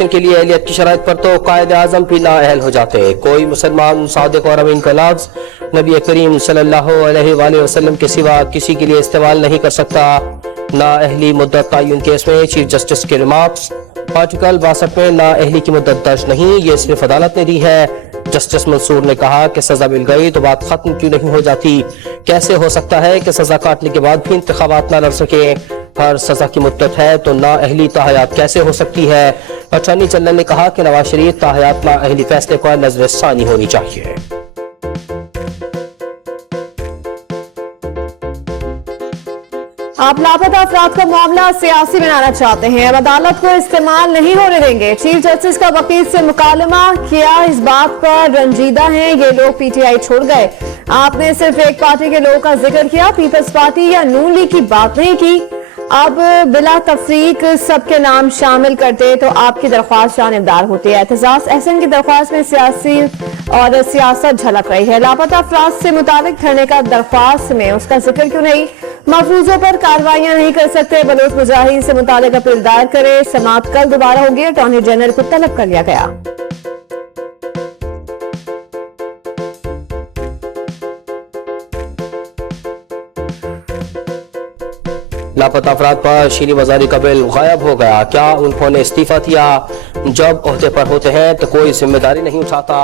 Election के लिए अहलियत की शराइत पर तो कायद आज़म भी नाअहल हो जाते। कोई मुसलमान सादिक और अमीन का लफ्ज़ नबी करीम सल्लल्लाहु अलैहि वसल्लम के सिवा किसी के लिए इस्तेमाल नहीं कर सकता। नाअहली मुद्दत तयन केस में चीफ जस्टिस के रिमार्क्स। आर्टिकल 62 में नाअहली की मुद्दत दर्ज नहीं, ये सिर्फ अदालत ने दी है। जस्टिस मंसूर ने कहा कि सजा मिल गई तो बात खत्म क्यों नहीं हो जाती। कैसे हो सकता है कि सजा काटने के बाद भी इंतखाबात ना लड़ सके। हर सजा की मुद्दत है तो नाअहली ताहयात कैसे हो सकती है। अटॉर्नी जनरल ने कहा कि नवाज शरीफ ताहयात नाअहली फैसले पर नजरसानी होनी चाहिए। आप लापता अफराद का मामला सियासी बनाना चाहते हैं, अब अदालत को इस्तेमाल नहीं होने देंगे। चीफ जस्टिस का वकील से मुकालमा किया, इस बात पर रंजीदा हैं ये लोग पीटीआई छोड़ गए। आपने सिर्फ एक पार्टी के लोगों का जिक्र किया, पीपल्स पार्टी या नून लीग की बात नहीं की। अब बिला तफरीक सबके नाम शामिल करते तो आपकी दरख्वास्त जानबदार होती है। एतजाज अहसन की दरख्वास्त में सियासी और सियासत झलक रही है। लापता अफराद से मुताबिक धरने का दरख्वास्त में उसका जिक्र क्यों नहीं। महफूजों पर कार्रवाइयां नहीं कर सकते, बलोच मुजाहिदीन से मुतालिक अपील दायर करे। समाअत कल दोबारा होगी, अटॉर्नी जनरल को तलब कर लिया गया। लापता अफराद पर शीरी वजारी का बिल गायब हो गया। क्या उन्होंने इस्तीफा दिया। जब ओहदे पर होते हैं तो कोई जिम्मेदारी नहीं उठाता।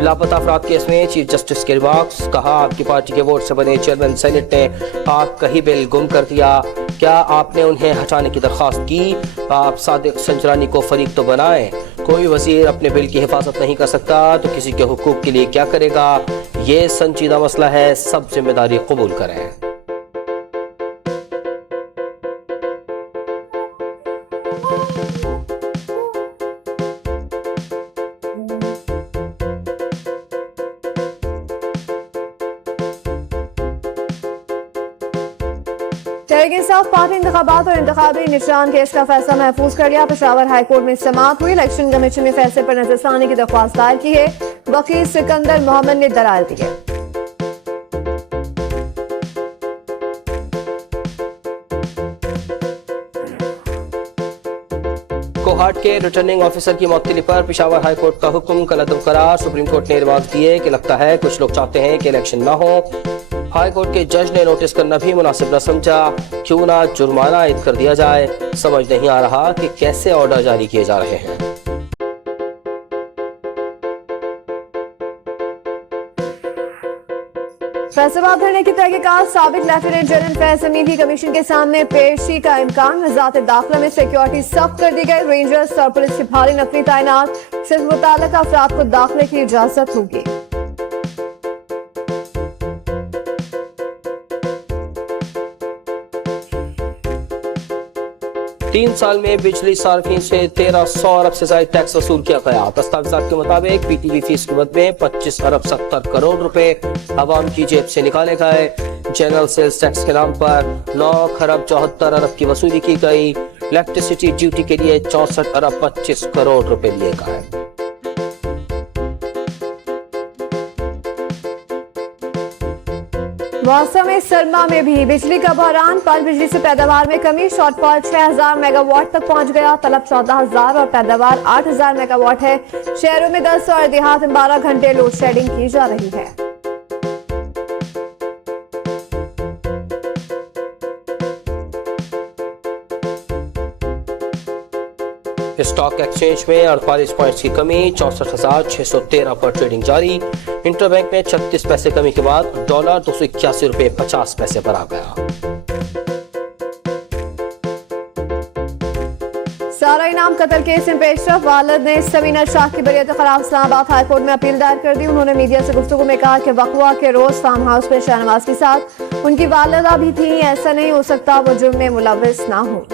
लापता अफराद केस में चीफ जस्टिस के रिमार्क्स। कहा आपकी पार्टी के वोट से बने चेयरमैन सेनेट ने आपका ही बिल गुम कर दिया। क्या आपने उन्हें हटाने की दरख्वास्त की। आप सादिक संजरानी को फरीक तो बनाएं। कोई वजीर अपने बिल की हिफाजत नहीं कर सकता तो किसी के हुकूक के लिए क्या करेगा। ये संजीदा मसला है, सब जिम्मेदारी कबूल करें। तहरीक इंसाफ पार्टी इंतखाबात और इंतखाबी निशान केस का फैसला महफूज कर लिया। पेशावर हाई कोर्ट में समाअत हुई। इलेक्शन कमीशन ने फैसले पर नजरसानी की दरख्वास्त दायर की है। वकील सिकंदर मोहम्मद ने दलाल दिए। कोहाट के रिटर्निंग ऑफिसर की मौतली पर पेशावर हाई कोर्ट का हुक्म कल अदम करार। सुप्रीम कोर्ट ने रिमार्क दिए कि लगता है कुछ लोग चाहते हैं कि इलेक्शन ना हो। हाई कोर्ट के जज ने नोटिस करना भी मुनासिब न समझा। क्यों ना जुर्माना आयद कर दिया जाए। समझ नहीं आ रहा कि कैसे ऑर्डर जारी किए जा रहे हैं। फैसलाबाद धरने की तहकीकात। साबिक लेफ्टिनेंट जनरल फैज अमीन की कमीशन के सामने पेशी का इम्कान। वजारत दाखिला में सिक्योरिटी सख्त कर दी गई। रेंजर्स और पुलिस की भारी नफरी तैनात। सिर्फ मुताल्लिका अफराद को दाखिले की इजाजत होगी। तीन साल में बिजली सार्फिन से 1300 अरब से ज्यादा टैक्स वसूल किया गया। दस्तावेजात के मुताबिक पीटीवी फीस की मद में 25 अरब 70 करोड़ रुपए अवाम की जेब से निकाले गए। जनरल सेल्स टैक्स के नाम पर 9 खरब 74 अरब की वसूली की गई। इलेक्ट्रिसिटी ड्यूटी के लिए 64 अरब 25 करोड़ रुपए लिए गए। मौसम सरमा में भी बिजली का बहरान। पल बिजली से पैदावार में कमी। शॉर्टफॉल 6000 मेगावाट तक पहुंच गया। तलब 14000 और पैदावार 8000 मेगावाट है। शहरों में 10 और देहात में 12 घंटे लोड शेडिंग की जा रही है। स्टॉक एक्सचेंज में 48 पॉइंट्स की कमी। 64,613 पर ट्रेडिंग जारी। इंटरबैंक में 36 पैसे कमी के बाद डॉलर 281 रुपए 50 पैसे पर आ गया। सारा इनाम कत्ल केस में पेशरफ। वालिद ने समीना शाह की बरियत के खिलाफ इस्लामाबाद हाई कोर्ट में अपील दायर कर दी। उन्होंने मीडिया से गुफ्तगू में कहा कि वकवा के रोज फार्म हाउस में शाहनवाज के साथ उनकी वालिदा भी थी। ऐसा नहीं हो सकता वो जुर्म में मुलव्विस ना हो।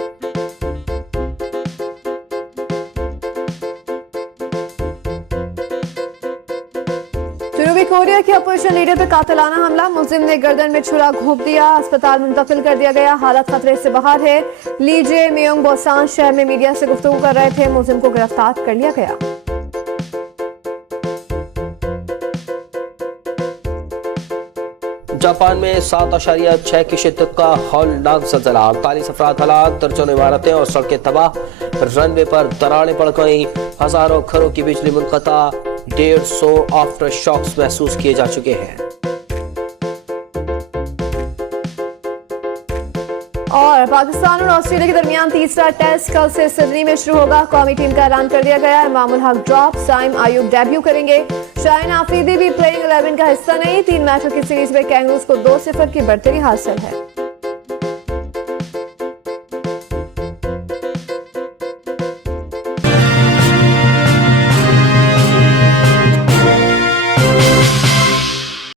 जनूबी कोरिया के अपोजिशन लीडर पर कातिलाना हमला। मुलजिम ने गर्दन में छुरा घोंप दिया। अस्पताल मुंतकिल कर दिया गया। हालत खतरे से बाहर है। लीजे मियोंग बोसान शहर में मीडिया से गुफ्तगू कर रहे थे। मुलजिम को गिरफ्तार कर लिया गया। जापान में 7.6 की शिद्दत का हौलनाक ज़लज़ला, 48 अफराद हलाक, दर्जनों इमारतें और सड़कें तबाह, रनवे पर दरारें पड़ गईं, हजारों घरों की बिजली मुनक़ता, 150 आफ्टर शॉक्स महसूस किए जा चुके हैं। और पाकिस्तान और ऑस्ट्रेलिया के दरमियान तीसरा टेस्ट कल से सिडनी में शुरू होगा। कौमी टीम का ऐलान कर दिया गया है। इमामुल हक ड्रॉप, साइम आयूब डेब्यू करेंगे। शाहीन आफरीदी भी प्लेइंग 11 का हिस्सा नहीं। 3 मैचों की सीरीज में कैंगरूज को 2-0 की बढ़तरी हासिल है।